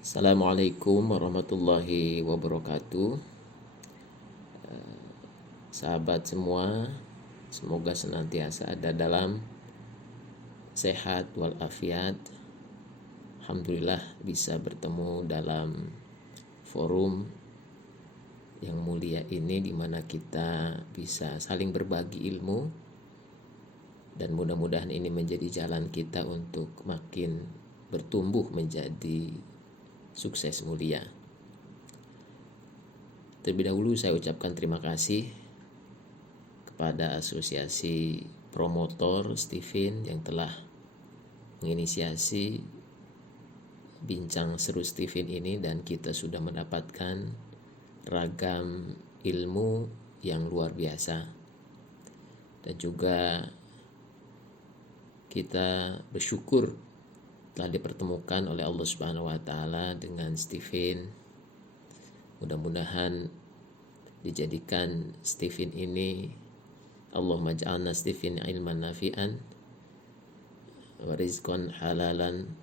Assalamualaikum warahmatullahi wabarakatuh. Sahabat semua, semoga senantiasa ada dalam sehat walafiat. Alhamdulillah bisa bertemu dalam forum yang mulia ini, di mana kita bisa saling berbagi ilmu, dan mudah-mudahan ini menjadi jalan kita untuk makin bertumbuh menjadi sukses mulia. Terlebih dahulu saya ucapkan terima kasih kepada Asosiasi Promotor Stephen yang telah menginisiasi bincang seru Stephen ini, dan kita sudah mendapatkan ragam ilmu yang luar biasa. Dan juga kita bersyukur telah dipertemukan oleh Allah Subhanahu wa taala dengan Stephen. Mudah-mudahan dijadikan Stephen ini, Allahumma ja'alna Stephen ilman nafi'an wa rizqan halalan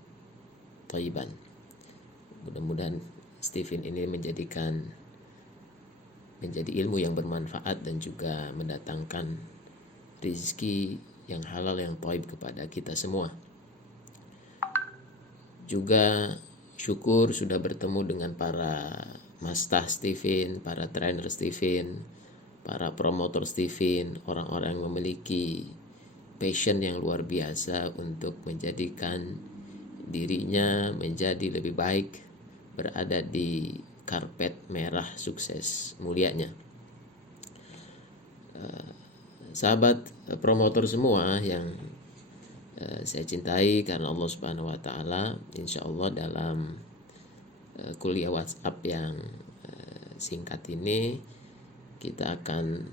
thayyiban. Mudah-mudahan Stephen ini menjadi ilmu yang bermanfaat dan juga mendatangkan rezeki yang halal yang thayyib kepada kita semua. Juga syukur sudah bertemu dengan para master Stephen, para trainer Stephen, para promotor Stephen, orang-orang yang memiliki passion yang luar biasa untuk menjadikan dirinya menjadi lebih baik, berada di karpet merah sukses mulianya. Sahabat promotor semua yang saya cintai karena Allah Subhanahu wa taala, insyaallah dalam kuliah WhatsApp yang singkat ini kita akan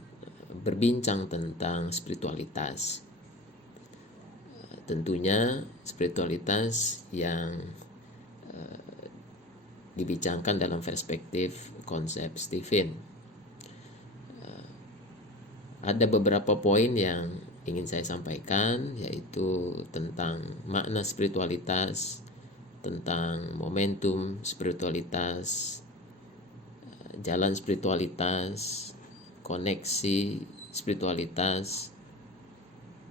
berbincang tentang spiritualitas. Tentunya spiritualitas yang dibincangkan dalam perspektif konsep Stephen. Ada beberapa poin yang ingin saya sampaikan, yaitu tentang makna spiritualitas, tentang momentum spiritualitas, jalan spiritualitas, koneksi spiritualitas,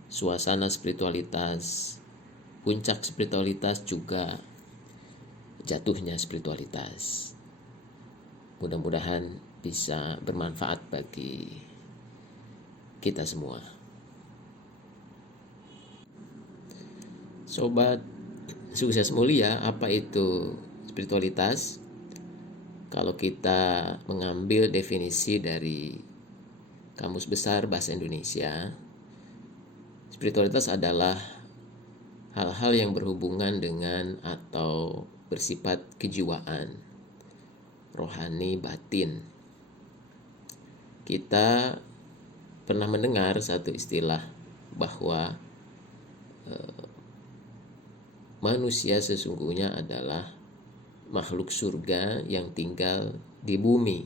suasana spiritualitas, puncak spiritualitas, juga jatuhnya spiritualitas. Mudah-mudahan bisa bermanfaat bagi kita semua. Sobat sukses mulia, apa itu spiritualitas? Kalau kita mengambil definisi dari Kamus Besar Bahasa Indonesia, spiritualitas adalah hal-hal yang berhubungan dengan atau bersifat kejiwaan, rohani, batin. Kita pernah mendengar satu istilah bahwa manusia sesungguhnya adalah makhluk surga yang tinggal di bumi,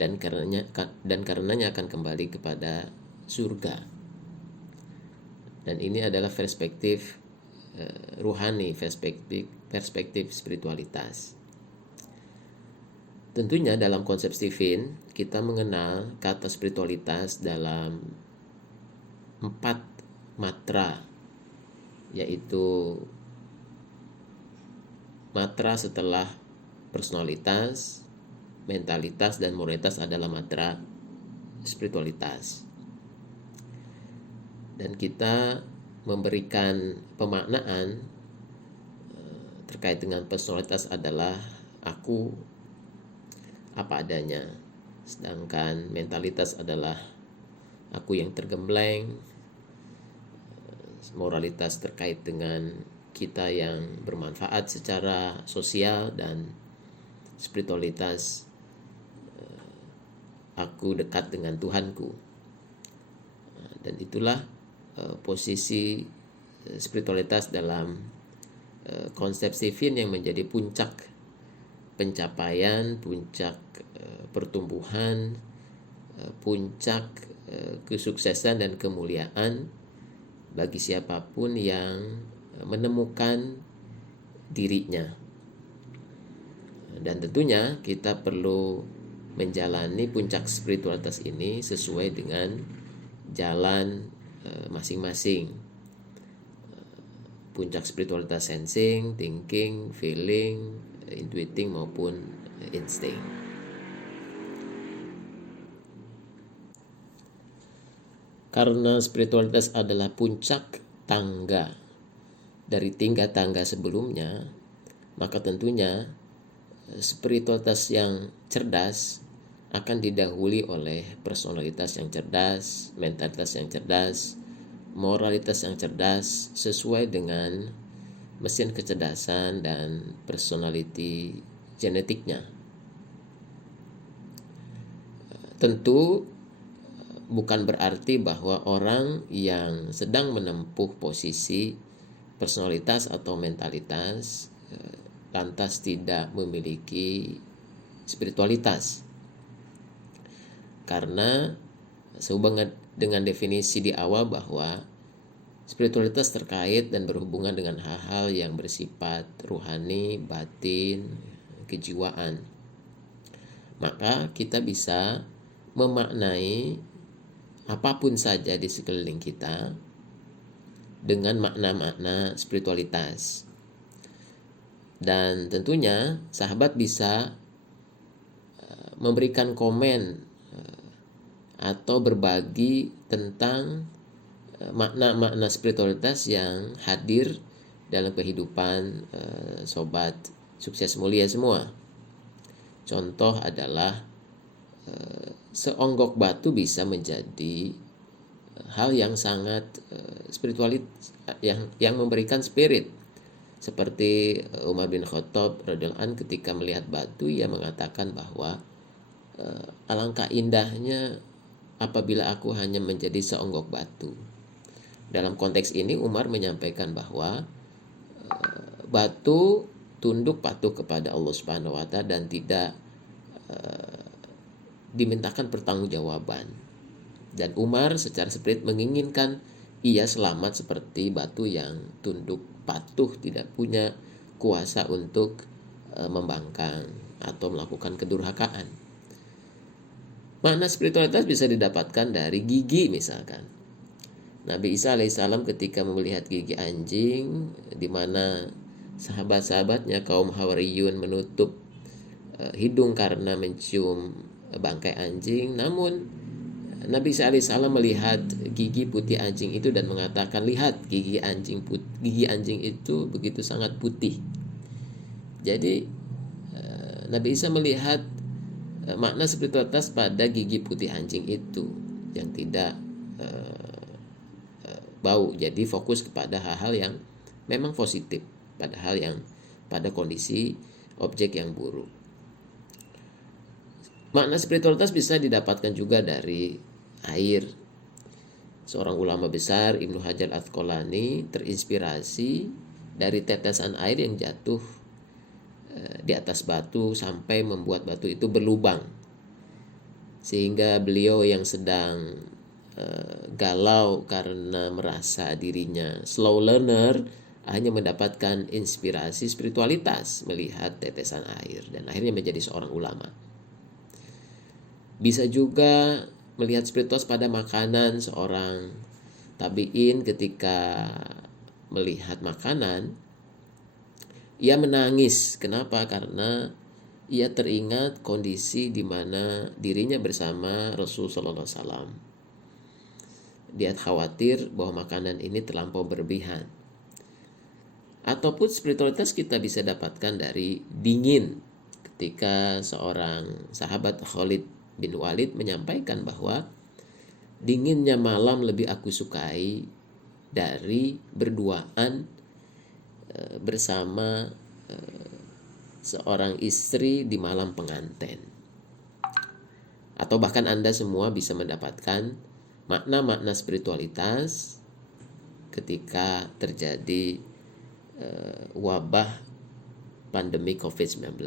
dan karenanya akan kembali kepada surga. Dan ini adalah perspektif ruhani, perspektif spiritualitas. Tentunya dalam konsep Stephen kita mengenal kata spiritualitas dalam 4 matra, yaitu matra setelah personalitas, mentalitas, dan moralitas adalah matra spiritualitas. Dan kita memberikan pemaknaan terkait dengan personalitas adalah aku apa adanya, sedangkan mentalitas adalah aku yang tergembleng, moralitas terkait dengan kita yang bermanfaat secara sosial, dan spiritualitas aku dekat dengan Tuhanku. Dan itulah posisi spiritualitas dalam konsep Stephen yang menjadi puncak pencapaian, puncak pertumbuhan, puncak kesuksesan dan kemuliaan bagi siapapun yang menemukan dirinya. Dan tentunya kita perlu menjalani puncak spiritualitas ini sesuai dengan jalan masing-masing. Puncak spiritualitas sensing, thinking, feeling, intuiting maupun insting. Karena spiritualitas adalah puncak tangga dari tangga sebelumnya, maka tentunya spiritualitas yang cerdas akan didahului oleh personalitas yang cerdas, mentalitas yang cerdas, moralitas yang cerdas sesuai dengan mesin kecerdasan dan personality genetiknya. Tentu bukan berarti bahwa orang yang sedang menempuh posisi personalitas atau mentalitas lantas tidak memiliki spiritualitas. Karena sehubungan dengan definisi di awal bahwa spiritualitas terkait dan berhubungan dengan hal-hal yang bersifat ruhani, batin, kejiwaan. Maka kita bisa memaknai apapun saja di sekeliling kita dengan makna-makna spiritualitas. Dan tentunya sahabat bisa memberikan komen atau berbagi tentang makna-makna spiritualitas yang hadir dalam kehidupan sobat sukses mulia semua. Contoh adalah seonggok batu bisa menjadi hal yang sangat spiritualitas yang memberikan spirit. Seperti Umar bin Khattab radhiyallahu anhu ketika melihat batu, ia mengatakan bahwa alangkah indahnya apabila aku hanya menjadi seonggok batu. Dalam konteks ini Umar menyampaikan bahwa batu tunduk patuh kepada Allah Subhanahu wa taala dan tidak dimintakan pertanggungjawaban. Dan Umar secara spirit menginginkan ia selamat seperti batu yang tunduk patuh, tidak punya kuasa untuk membangkang atau melakukan kedurhakaan. Makna spiritualitas bisa didapatkan dari gigi misalkan. Nabi Isa alaihissalam ketika melihat gigi anjing, di mana sahabat-sahabatnya kaum Hawariyun menutup hidung karena mencium bangkai anjing, namun Nabi Isa alaihissalam melihat gigi putih anjing itu dan mengatakan, lihat gigi anjing itu begitu sangat putih. Jadi Nabi Isa melihat makna spiritualitas pada gigi putih anjing itu yang tidak bau. Jadi fokus kepada hal-hal yang memang positif, pada kondisi objek yang buruk. Makna spiritualitas bisa didapatkan juga dari air. Seorang ulama besar, Ibnu Hajar Al-Asqalani, terinspirasi dari tetesan air yang jatuh di atas batu sampai membuat batu itu berlubang. Sehingga beliau yang sedang galau karena merasa dirinya slow learner hanya mendapatkan inspirasi spiritualitas melihat tetesan air dan akhirnya menjadi seorang ulama. Bisa juga melihat spiritualitas pada makanan. Seorang tabi'in ketika melihat makanan, ia menangis. Kenapa? Karena ia teringat kondisi di mana dirinya bersama Rasul sallallahu alaihi wasallam. Dia khawatir bahwa makanan ini terlampau berlebihan. Ataupun spiritualitas kita bisa dapatkan dari dingin. Ketika seorang sahabat Khalid bin Walid menyampaikan bahwa dinginnya malam lebih aku sukai dari berduaan bersama seorang istri di malam pengantin. Atau bahkan Anda semua bisa mendapatkan makna-makna spiritualitas ketika terjadi wabah pandemi COVID-19.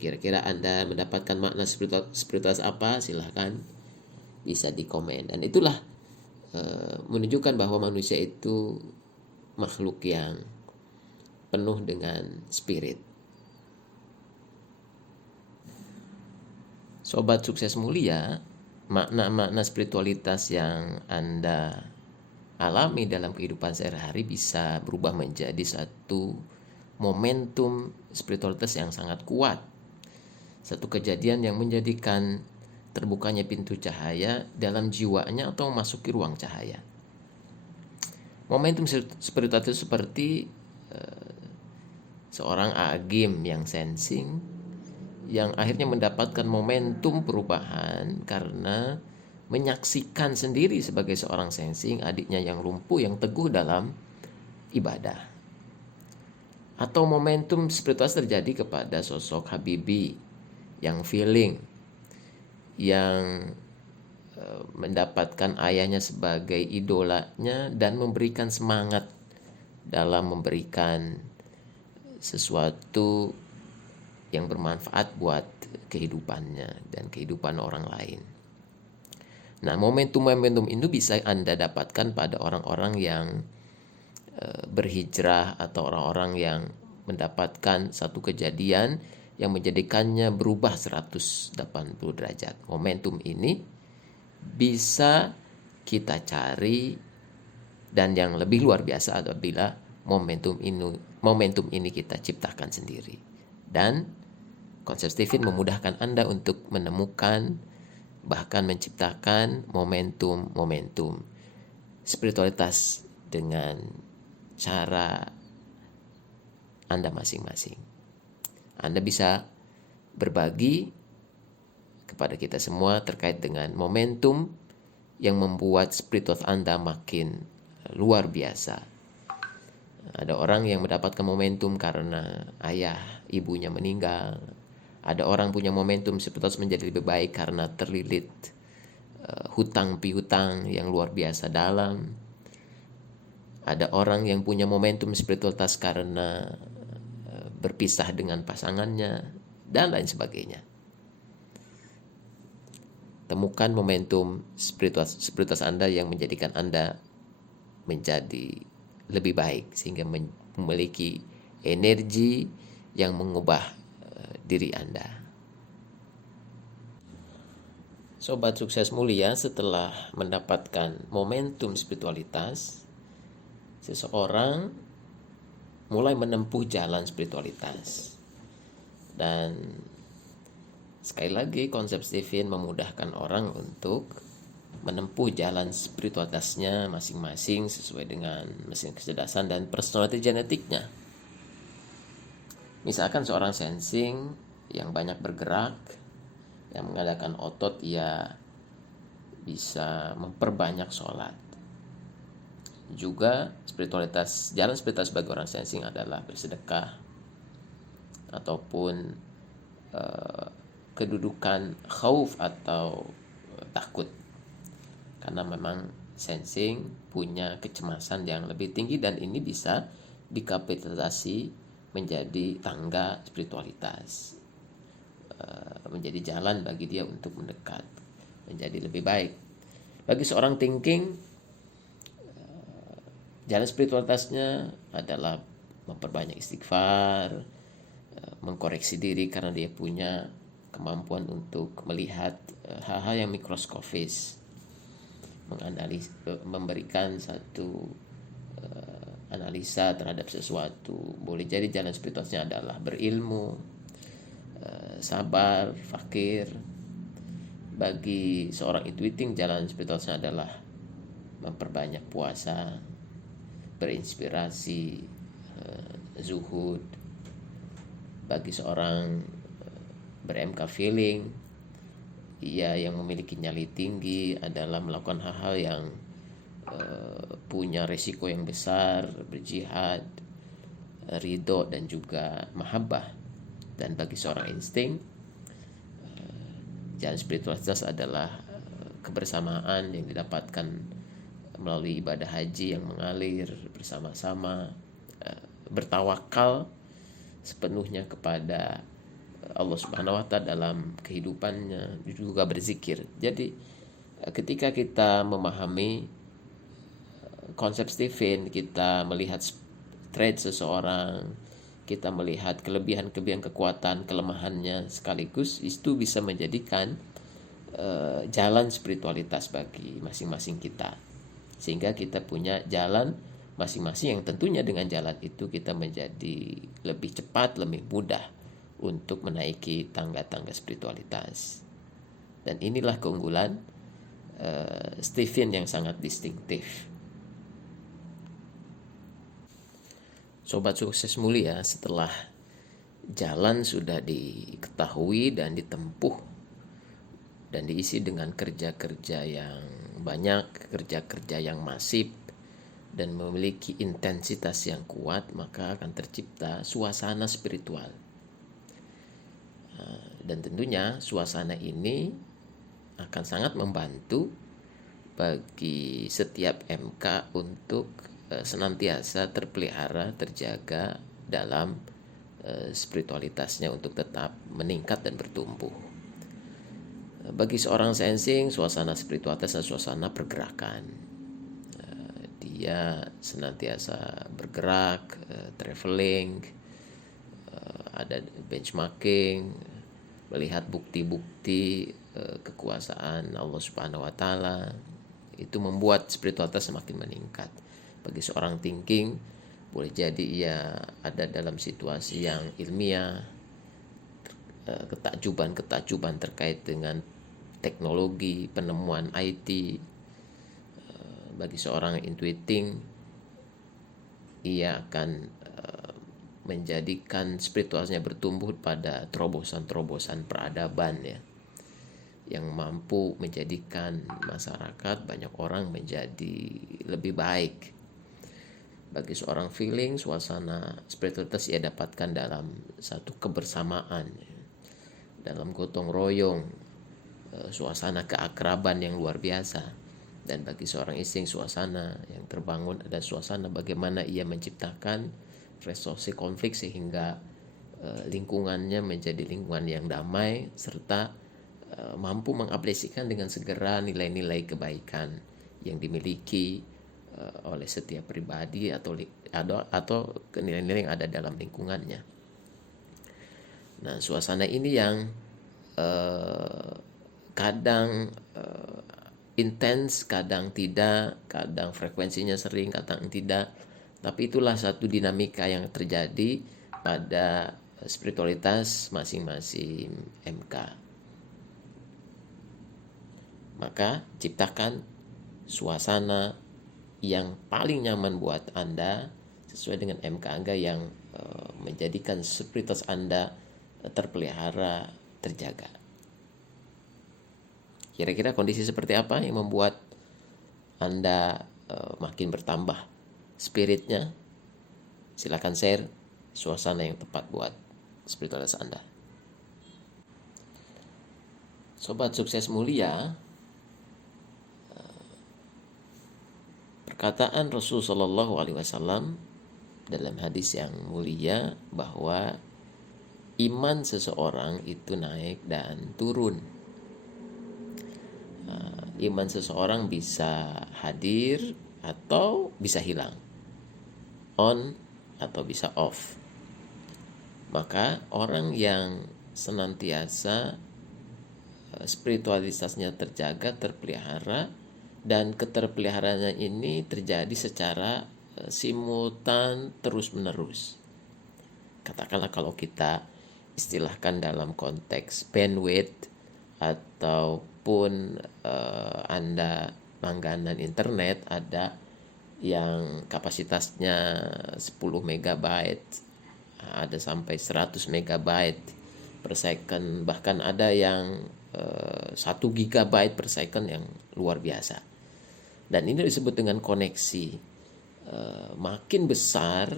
Kira-kira Anda mendapatkan makna spiritualitas apa? Silahkan bisa di komen. Dan itulah menunjukkan bahwa manusia itu makhluk yang penuh dengan spirit. Sobat sukses mulia, makna-makna spiritualitas yang Anda alami dalam kehidupan sehari-hari bisa berubah menjadi satu momentum spiritualitas yang sangat kuat. Satu kejadian yang menjadikan terbukanya pintu cahaya dalam jiwanya atau memasuki ruang cahaya. Momentum spiritualitas seperti seorang agim yang sensing, yang akhirnya mendapatkan momentum perubahan karena menyaksikan sendiri sebagai seorang sensing adiknya yang lumpuh yang teguh dalam ibadah. Atau momentum spiritual terjadi kepada sosok Habibie yang feeling, yang mendapatkan ayahnya sebagai idolanya dan memberikan semangat dalam memberikan sesuatu yang bermanfaat buat kehidupannya dan kehidupan orang lain. Nah, momentum-momentum itu bisa Anda dapatkan pada orang-orang yang berhijrah atau orang-orang yang mendapatkan satu kejadian yang menjadikannya berubah 180 derajat. Momentum ini bisa kita cari, dan yang lebih luar biasa apabila momentum ini kita ciptakan sendiri. Dan konsep Stephen memudahkan Anda untuk menemukan bahkan menciptakan momentum-momentum spiritualitas dengan cara Anda masing-masing. Anda bisa berbagi kepada kita semua terkait dengan momentum yang membuat spiritual Anda makin luar biasa. Ada orang yang mendapatkan momentum karena ayah ibunya meninggal. Ada orang punya momentum spiritual menjadi lebih baik karena terlilit hutang piutang yang luar biasa dalam. Ada orang yang punya momentum spiritualitas karena berpisah dengan pasangannya dan lain sebagainya. Temukan momentum spiritualitas Anda yang menjadikan Anda menjadi lebih baik sehingga memiliki energi yang mengubah diri Anda. Sobat sukses mulia, setelah mendapatkan momentum spiritualitas, seseorang mulai menempuh jalan spiritualitas. Dan sekali lagi konsep Stephen memudahkan orang untuk menempuh jalan spiritualitasnya masing-masing sesuai dengan mesin kecerdasan dan personality genetiknya. Misalkan seorang sensing yang banyak bergerak, yang mengadakan otot, ia bisa memperbanyak sholat. Juga jalan spiritualitas bagi orang sensing adalah bersedekah ataupun kedudukan khauf atau takut. Karena memang sensing punya kecemasan yang lebih tinggi dan ini bisa dikapitalisasi menjadi tangga spiritualitas, menjadi jalan bagi dia untuk mendekat menjadi lebih baik. Bagi seorang thinking, jalan spiritualitasnya adalah memperbanyak istighfar, mengkoreksi diri karena dia punya kemampuan untuk melihat hal-hal yang mikroskopis, memberikan satu analisa terhadap sesuatu. Boleh jadi jalan spiritualnya adalah berilmu, sabar, fakir. Bagi seorang intuiting, jalan spiritualnya adalah memperbanyak puasa, berinspirasi, zuhud. Bagi seorang ber-MK feeling, ia yang memiliki nyali tinggi adalah melakukan hal-hal yang punya resiko yang besar, berjihad, ridho dan juga mahabbah. Dan bagi seorang insting, jalan spiritualitas adalah kebersamaan yang didapatkan melalui ibadah haji yang mengalir bersama-sama, bertawakal sepenuhnya kepada Allah Subhanahu wa Ta'ala dalam kehidupannya, juga berzikir. Jadi ketika kita memahami konsep Stephen, kita melihat trait seseorang, kita melihat kelebihan-kelebihan, kekuatan, kelemahannya sekaligus, itu bisa menjadikan jalan spiritualitas bagi masing-masing kita, sehingga kita punya jalan masing-masing yang tentunya dengan jalan itu kita menjadi lebih cepat, lebih mudah untuk menaiki tangga-tangga spiritualitas. Dan inilah keunggulan Stephen yang sangat distintif. Sobat sukses mulia, setelah jalan sudah diketahui dan ditempuh dan diisi dengan kerja-kerja yang banyak, kerja-kerja yang masif dan memiliki intensitas yang kuat, maka akan tercipta suasana spiritual. Dan tentunya suasana ini akan sangat membantu bagi setiap MK untuk senantiasa terpelihara, terjaga dalam spiritualitasnya untuk tetap meningkat dan bertumbuh. Bagi seorang sensing, suasana spiritualitas adalah suasana pergerakan. Dia senantiasa bergerak, traveling, ada benchmarking, melihat bukti-bukti kekuasaan Allah Subhanahu wa taala. Itu membuat spiritualitas semakin meningkat. Bagi seorang thinking, boleh jadi ia ada dalam situasi yang ilmiah, ketakjuban terkait dengan teknologi, penemuan IT. Bagi seorang intuiting, ia akan menjadikan spiritualitasnya bertumbuh pada terobosan-terobosan peradaban, ya, yang mampu menjadikan masyarakat, banyak orang menjadi lebih baik. Bagi seorang feeling, suasana spiritualitas ia dapatkan dalam satu kebersamaan, dalam gotong royong, suasana keakraban yang luar biasa. Dan bagi seorang insting, suasana yang terbangun ada suasana bagaimana ia menciptakan resolusi konflik sehingga lingkungannya menjadi lingkungan yang damai, serta mampu mengaplikasikan dengan segera nilai-nilai kebaikan yang dimiliki oleh setiap pribadi atau nilai-nilai yang ada dalam lingkungannya. Nah, suasana ini yang kadang intens, kadang tidak, kadang frekuensinya sering, kadang tidak. Tapi itulah satu dinamika yang terjadi pada spiritualitas masing-masing MK. Maka ciptakan suasana yang paling nyaman buat Anda sesuai dengan MK Anda yang menjadikan spiritualitas Anda terpelihara, terjaga. Kira-kira kondisi seperti apa yang membuat Anda makin bertambah spiritnya? Silakan share suasana yang tepat buat spiritualitas Anda. Sobat sukses mulia, perkataan Rasul Shallallahu Alaihi Wasallam dalam hadis yang mulia bahwa iman seseorang itu naik dan turun. Iman seseorang bisa hadir atau bisa hilang, on atau bisa off. Maka orang yang senantiasa spiritualitasnya terjaga, terpelihara, dan keterpeliharaannya ini terjadi secara simultan, terus-menerus. Katakanlah kalau kita istilahkan dalam konteks bandwidth ataupun Anda langganan internet, ada yang kapasitasnya 10 megabyte, ada sampai 100 megabyte per second, bahkan ada yang 1 gigabyte per second yang luar biasa. Dan ini disebut dengan koneksi. Makin besar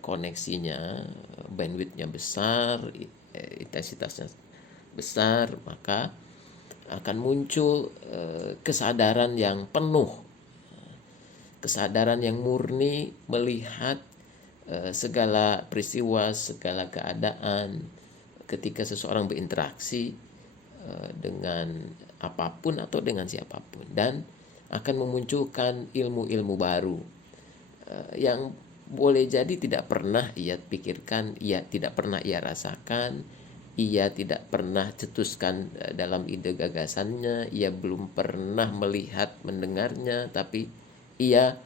koneksinya, bandwidthnya besar, intensitasnya besar, maka akan muncul kesadaran yang penuh, kesadaran yang murni melihat segala peristiwa, segala keadaan ketika seseorang berinteraksi dengan apapun atau dengan siapapun, dan akan memunculkan ilmu-ilmu baru yang boleh jadi tidak pernah ia pikirkan, ia tidak pernah ia rasakan, ia tidak pernah cetuskan dalam ide gagasannya, ia belum pernah melihat mendengarnya, tapi ia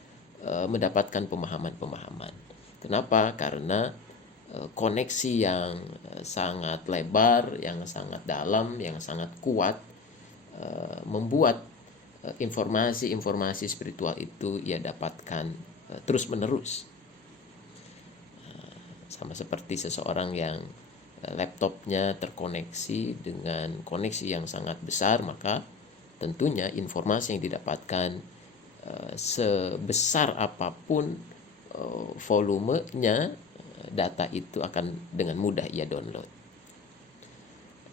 mendapatkan pemahaman-pemahaman. Kenapa? Karena koneksi yang sangat lebar, yang sangat dalam, yang sangat kuat membuat informasi-informasi spiritual itu ia dapatkan terus-menerus. Sama seperti seseorang yang laptopnya terkoneksi dengan koneksi yang sangat besar, maka tentunya informasi yang didapatkan sebesar apapun volumenya, data itu akan dengan mudah ia download.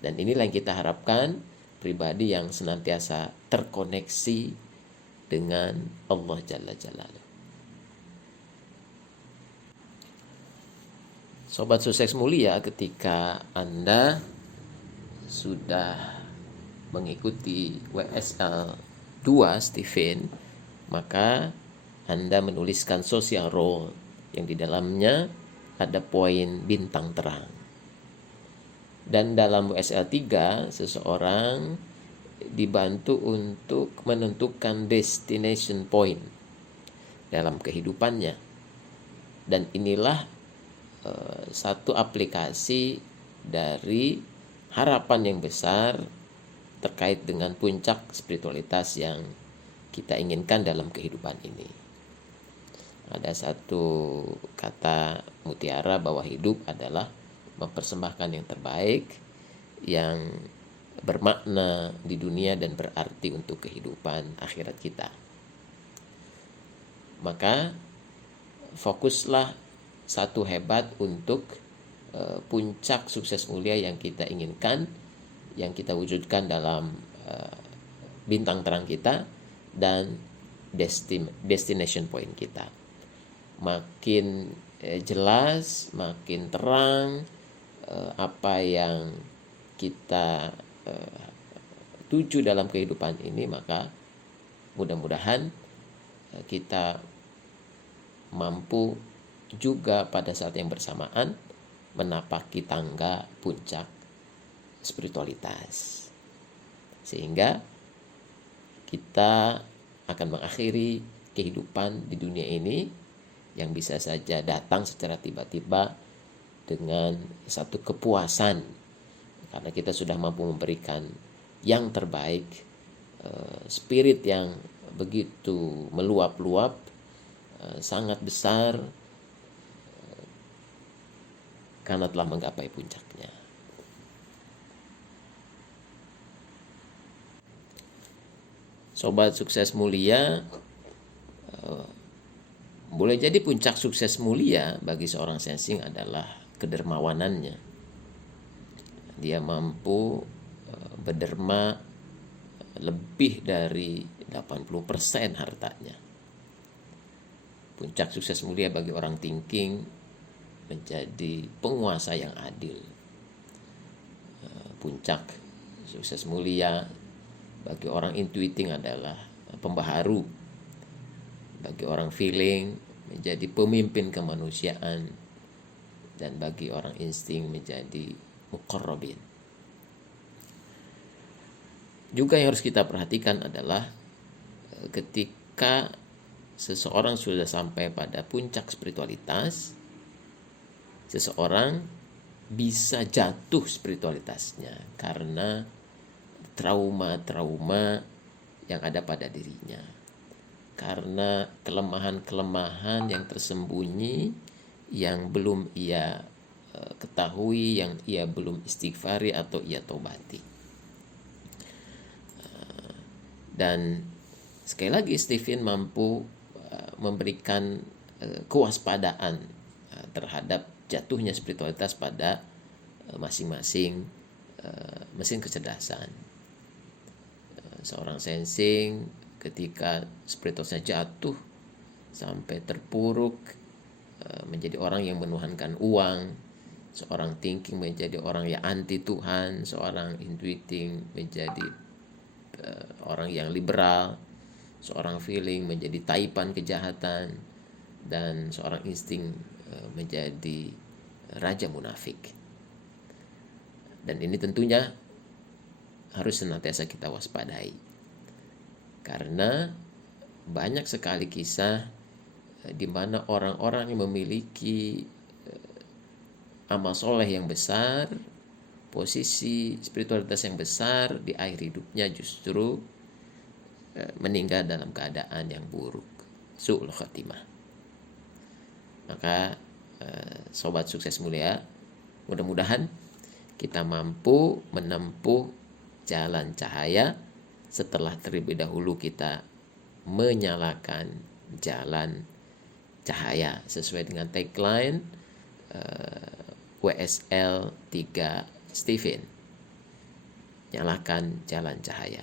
Dan inilah yang kita harapkan, pribadi yang senantiasa terkoneksi dengan Allah Jalla Jalaluhu. Sobat sukses mulia, ketika Anda sudah mengikuti WSL 2 Stephen, maka Anda menuliskan social role yang di dalamnya ada poin bintang terang. Dan dalam WSL 3, seseorang dibantu untuk menentukan destination point dalam kehidupannya. Dan inilah satu aplikasi dari harapan yang besar terkait dengan puncak spiritualitas yang kita inginkan dalam kehidupan ini. Ada satu kata mutiara bahwa hidup adalah mempersembahkan yang terbaik, yang bermakna di dunia dan berarti untuk kehidupan akhirat kita. Maka fokuslah satu hebat untuk puncak sukses mulia yang kita inginkan, yang kita wujudkan dalam bintang terang kita dan destination point kita. Makin jelas, makin terang apa yang kita tuju dalam kehidupan ini, maka mudah-mudahan kita mampu juga pada saat yang bersamaan menapaki tangga puncak spiritualitas, sehingga kita akan mengakhiri kehidupan di dunia ini yang bisa saja datang secara tiba-tiba dengan satu kepuasan karena kita sudah mampu memberikan yang terbaik, spirit yang begitu meluap-luap, sangat besar, karena telah menggapai puncaknya. Sobat sukses mulia, boleh jadi puncak sukses mulia bagi seorang sensing adalah kedermawanannya. Dia mampu berderma lebih dari 80% hartanya. Puncak sukses mulia bagi orang thinking menjadi penguasa yang adil. Puncak sukses mulia bagi orang intuiting adalah pembaharu. Bagi orang feeling menjadi pemimpin kemanusiaan, dan bagi orang insting menjadi muqarrabin. Juga yang harus kita perhatikan adalah ketika seseorang sudah sampai pada puncak spiritualitas, seseorang bisa jatuh spiritualitasnya karena trauma-trauma yang ada pada dirinya, karena kelemahan-kelemahan yang tersembunyi yang belum ia ketahui, yang ia belum istighfari atau ia tobati. Dan sekali lagi Stephen mampu memberikan kewaspadaan terhadap jatuhnya spiritualitas pada masing-masing mesin kecerdasan. Seorang sensing ketika spiritualitasnya jatuh sampai terpuruk, menjadi orang yang menuhankan uang, seorang thinking menjadi orang yang anti Tuhan, seorang intuiting menjadi orang yang liberal, seorang feeling menjadi taipan kejahatan, dan seorang insting menjadi raja munafik. Dan ini tentunya harus senantiasa kita waspadai, karena banyak sekali kisah di mana orang-orang yang memiliki amal soleh yang besar, posisi spiritualitas yang besar, di akhir hidupnya justru meninggal dalam keadaan yang buruk, su'ul khatimah. Maka sobat sukses mulia, mudah-mudahan kita mampu menempuh jalan cahaya setelah terlebih dahulu kita menyalakan jalan cahaya sesuai dengan tagline WSL 3 Stephen, nyalakan jalan cahaya.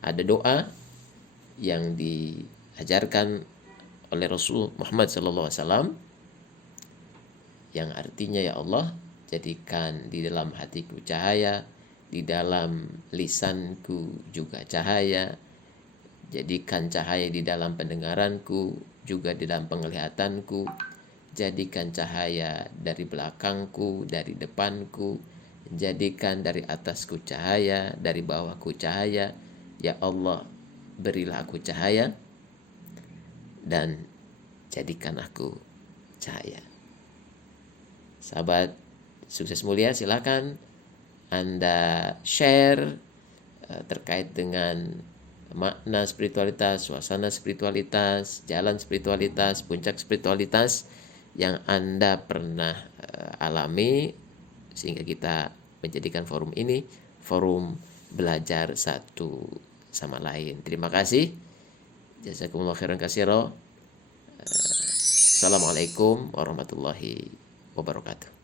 Ada doa yang diajarkan oleh Rasul Muhammad SAW yang artinya, ya Allah, jadikan di dalam hatiku cahaya, di dalam lisanku juga cahaya, jadikan cahaya di dalam pendengaranku, juga di dalam penglihatanku, jadikan cahaya dari belakangku, dari depanku, jadikan dari atasku cahaya, dari bawahku cahaya. Ya Allah, berilah aku cahaya dan jadikan aku cahaya. Sahabat sukses mulia, silakan Anda share terkait dengan makna spiritualitas, suasana spiritualitas, jalan spiritualitas, puncak spiritualitas yang Anda pernah alami, sehingga kita menjadikan forum ini forum belajar satu sama lain. Terima kasih. Jazakumullah khairan katsira. Assalamualaikum warahmatullahi wabarakatuh.